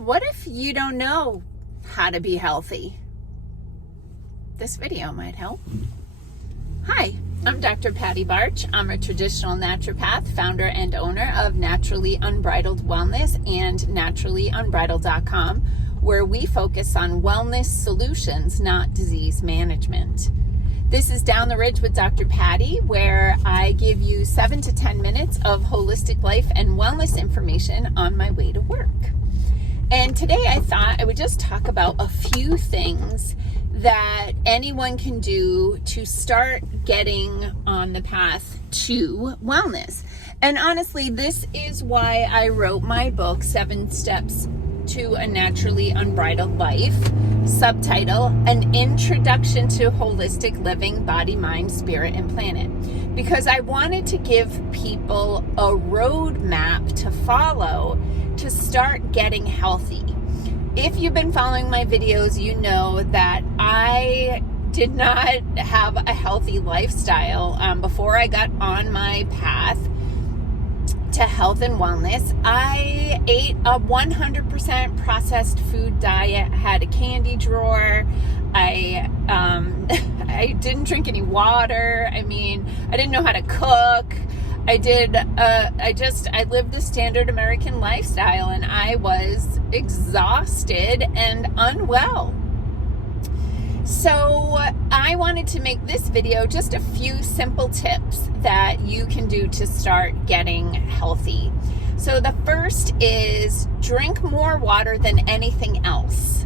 What if you don't know how to be healthy? This video might help. Hi, I'm Dr. Patty Barch. I'm a traditional naturopath, founder and owner of Naturally Unbridled Wellness and naturallyunbridled.com, where we focus on wellness solutions, not disease management. This is Down the Ridge with Dr. Patty, where I give you 7 to 10 minutes of holistic life and wellness information on my way to work. And today I thought I would just talk about a few things that anyone can do to start getting on the path to wellness. And honestly, this is why I wrote my book, 7 Steps to a Naturally Unbridled Life, subtitle, An Introduction to Holistic Living, Body, Mind, Spirit, and Planet. Because I wanted to give people a roadmap to follow to start getting healthy. If you've been following my videos, you know that I did not have a healthy lifestyle before I got on my path to health and wellness. I ate a 100% processed food diet, had a candy drawer. I didn't drink any water. I didn't know how to cook. I lived the standard American lifestyle, and I was exhausted and unwell. So I wanted to make this video just a few simple tips that you can do to start getting healthy. So the first is drink more water than anything else.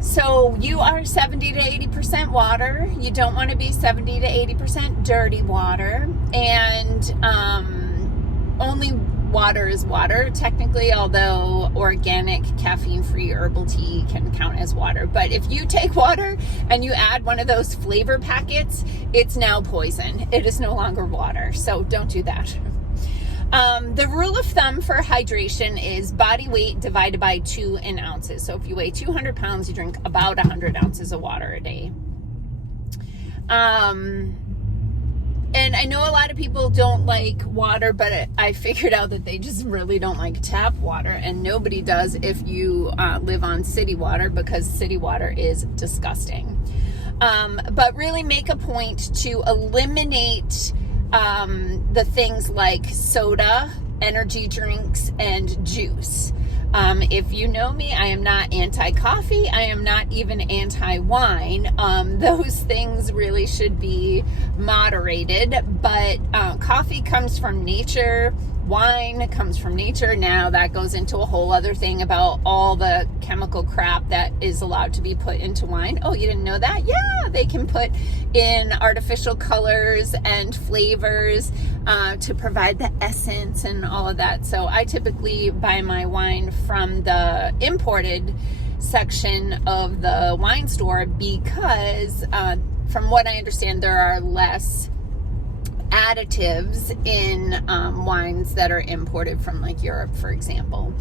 So you are 70 to 80% water. You don't want to be 70 to 80% dirty water. And only water is water, technically, although organic caffeine-free herbal tea can count as water. But if you take water and you add one of those flavor packets, it's now poison. It is no longer water. So don't do that. The rule of thumb for hydration is body weight divided by 2 in ounces. So if you weigh 200 pounds, you drink about 100 ounces of water a day. And I know a lot of people don't like water, but I figured out that they just really don't like tap water, and nobody does if you live on city water, because city water is disgusting. But really make a point to eliminate the things like soda, energy drinks, and juice. If you know me, I am not anti-coffee. I am not even anti-wine. Those things really should be moderated, but coffee comes from nature. Wine comes from nature. Now that goes into a whole other thing about all the chemical crap that is allowed to be put into wine. Oh, you didn't know that? Yeah, they can put in artificial colors and flavors to provide the essence and all of that. So I typically buy my wine from the imported section of the wine store because from what I understand, there are less additives in wines that are imported from like Europe, for example.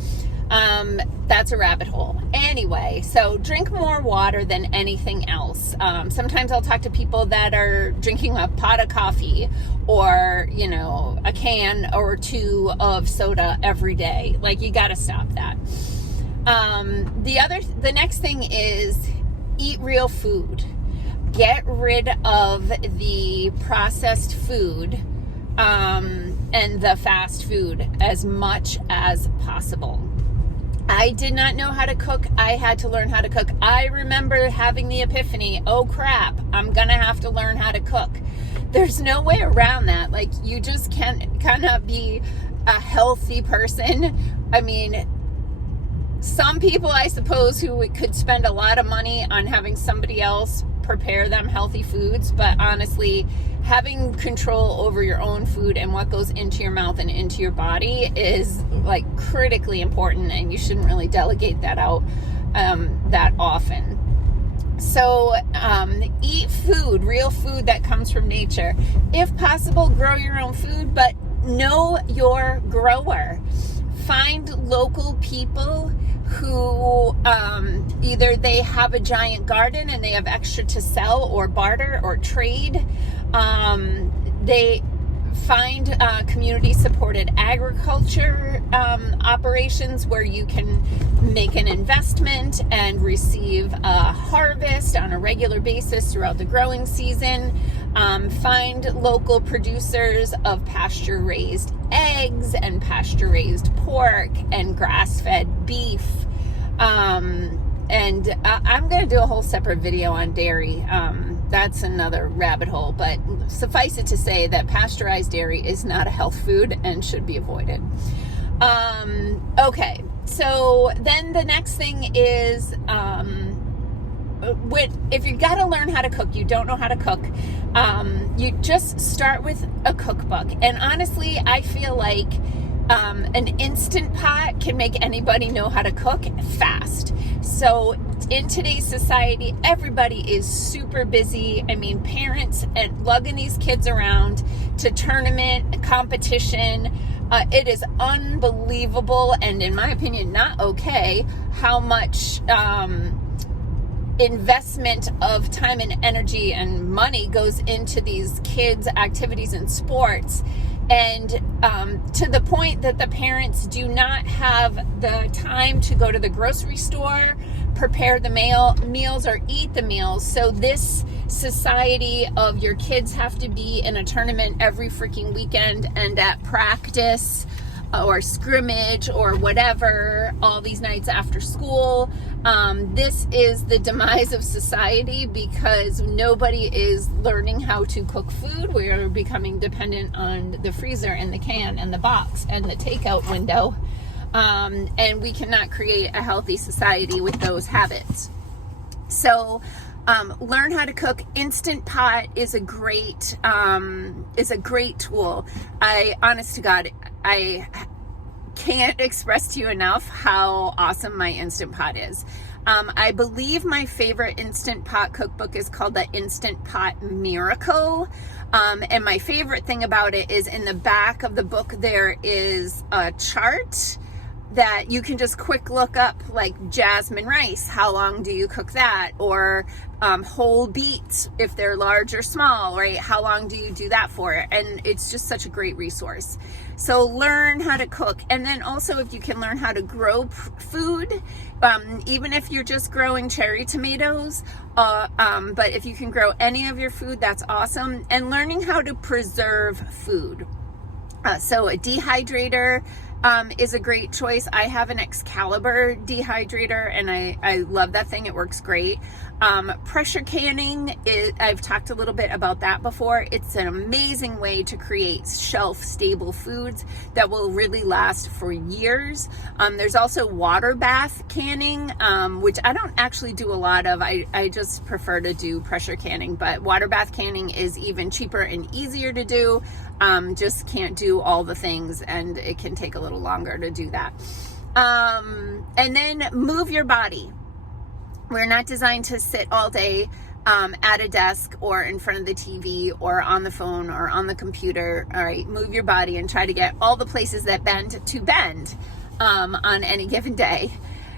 That's a rabbit hole. Anyway, so drink more water than anything else. Sometimes I'll talk to people that are drinking a pot of coffee or, a can or 2 of soda every day. Like, you got to stop that. The next thing is eat real food. Get rid of the processed food and the fast food as much as possible. I did not know how to cook. I had to learn how to cook. I remember having the epiphany, oh crap, I'm gonna have to learn how to cook. There's no way around that. Like, you just cannot be a healthy person. Some people, I suppose, who could spend a lot of money on having somebody else prepare them healthy foods, but honestly, having control over your own food and what goes into your mouth and into your body is like critically important, and you shouldn't really delegate that out that often. So eat food, real food that comes from nature. If possible, grow your own food, but know your grower. Find local people who either they have a giant garden and they have extra to sell or barter or trade. They Find community-supported agriculture operations where you can make an investment and receive a harvest on a regular basis throughout the growing season. Find local producers of pasture-raised eggs and pasture-raised pork and grass-fed beef. And I'm going to do a whole separate video on dairy. That's another rabbit hole, but suffice it to say that pasteurized dairy is not a health food and should be avoided. Okay, so then the next thing is, if you got to learn how to cook, you don't know how to cook, you just start with a cookbook. And honestly, I feel like an Instant Pot can make anybody know how to cook fast. So in today's society, everybody is super busy. I mean, parents and lugging these kids around to tournament, competition. It is unbelievable, and in my opinion, not okay, how much investment of time and energy and money goes into these kids' activities and sports. And to the point that the parents do not have the time to go to the grocery store, prepare the meals, or eat the meals. So this society of your kids have to be in a tournament every freaking weekend and at practice or scrimmage or whatever all these nights after school. This is the demise of society because nobody is learning how to cook food. We are becoming dependent on the freezer and the can and the box and the takeout window. And we cannot create a healthy society with those habits. So learn how to cook. Instant Pot is a great tool. Honest to God, I can't express to you enough how awesome my Instant Pot is. I believe my favorite Instant Pot cookbook is called the Instant Pot Miracle. And my favorite thing about it is in the back of the book there is a chart that you can just quick look up, like jasmine rice, how long do you cook that? Or whole beets, if they're large or small, right? How long do you do that for? And it's just such a great resource. So learn how to cook. And then also if you can learn how to grow food, even if you're just growing cherry tomatoes, but if you can grow any of your food, that's awesome. And learning how to preserve food. So a dehydrator is a great choice. I have an Excalibur dehydrator and I love that thing. It works great. Pressure canning, I've talked a little bit about that before. It's an amazing way to create shelf-stable foods that will really last for years. There's also water bath canning, which I don't actually do a lot of. I just prefer to do pressure canning, but water bath canning is even cheaper and easier to do. Just can't do all the things, and it can take a little longer to do that. And then move your body. We're not designed to sit all day at a desk or in front of the TV or on the phone or on the computer. All right, move your body and try to get all the places that bend to bend on any given day.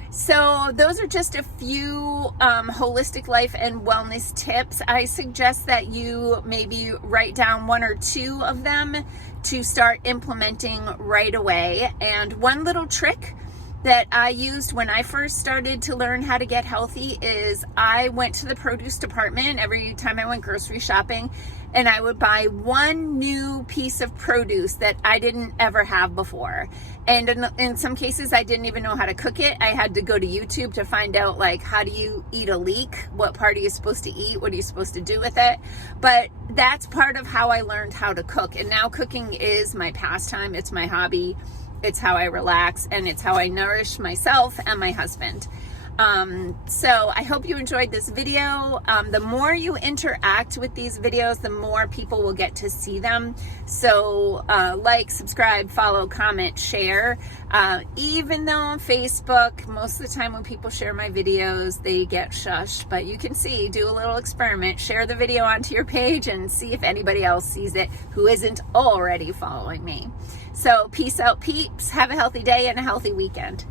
So those are just a few holistic life and wellness tips. I suggest that you maybe write down one or two of them to start implementing right away. And one little trick that I used when I first started to learn how to get healthy is I went to the produce department every time I went grocery shopping, and I would buy one new piece of produce that I didn't ever have before. And in some cases, I didn't even know how to cook it. I had to go to YouTube to find out, like, how do you eat a leek? What part are you supposed to eat? What are you supposed to do with it? But that's part of how I learned how to cook. And now cooking is my pastime. It's my hobby. It's how I relax, and it's how I nourish myself and my husband. So I hope you enjoyed this video. The more you interact with these videos, the more people will get to see them. So like, subscribe, follow, comment, share. Even though on Facebook, most of the time when people share my videos, they get shushed. But you can see, do a little experiment, share the video onto your page and see if anybody else sees it who isn't already following me. So peace out, peeps. Have a healthy day and a healthy weekend.